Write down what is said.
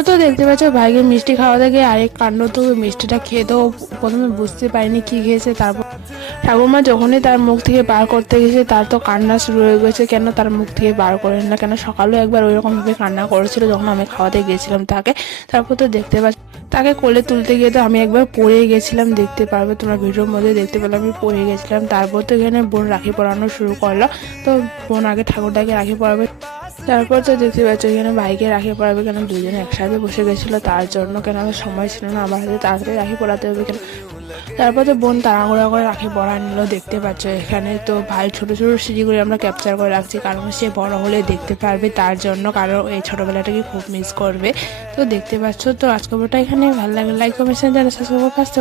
তারপর তো দেখতে পাচ্ছ ভাইকে মিষ্টি খাওয়াতে গিয়ে আরেক কাণ্ড। তো মিষ্টিটা খেয়ে তো প্রথমে বুঝতে পারিনি কি খেয়েছে। তারপর ঠাকুমা যখনই তার মুখ থেকে বার করতে গেছে তার তো কান্না শুরু হয়ে গেছে, কেন তার মুখ থেকে বার করেন না, কেন সকালেও একবার ওইরকম ভাবে কান্না করেছিল যখন আমি খাওয়াতে গিয়েছিলাম তাকে। তারপর তো দেখতে পাচ্ছ তাকে কোলে তুলতে গিয়ে তো আমি একবার পড়ে গেছিলাম, দেখতে পারবে তোমরা ভিডিওর মধ্যে দেখতে পেলে আমি পড়ে গেছিলাম। তারপর তো এখানে বোন রাখি পরানো শুরু করলো। তো বোন আগে ঠাকুরটাকে রাখি পরাবে, তারপর তো দেখতে পাচ্ছ এখানে ভাইকে রাখি পরাবে, কেন দুজনে একসাথে বসে গেছিলো তার জন্য, কেন আমার সময় ছিল না, আমার হাতে তাড়াতাড়ি রাখি পরাতে হবে কেন। তারপর তো বোন তাড়াহুড়া করে রাখি পরা নিল, দেখতে পাচ্ছ এখানে। তো ভাই ছোট ছোট সিঁড়ি করে আমরা ক্যাপচার করে রাখছি, কারণ সে বড় হলে দেখতে পারবে তার জন্য, কারণ এই ছোটবেলাটাকে খুব মিস করবে। তো দেখতে পাচ্ছ। তো আজকে ভিডিওটা এখানে ভালো লাগে লাইক কমেন্ট শেয়ার সাবস্ক্রাইব করতে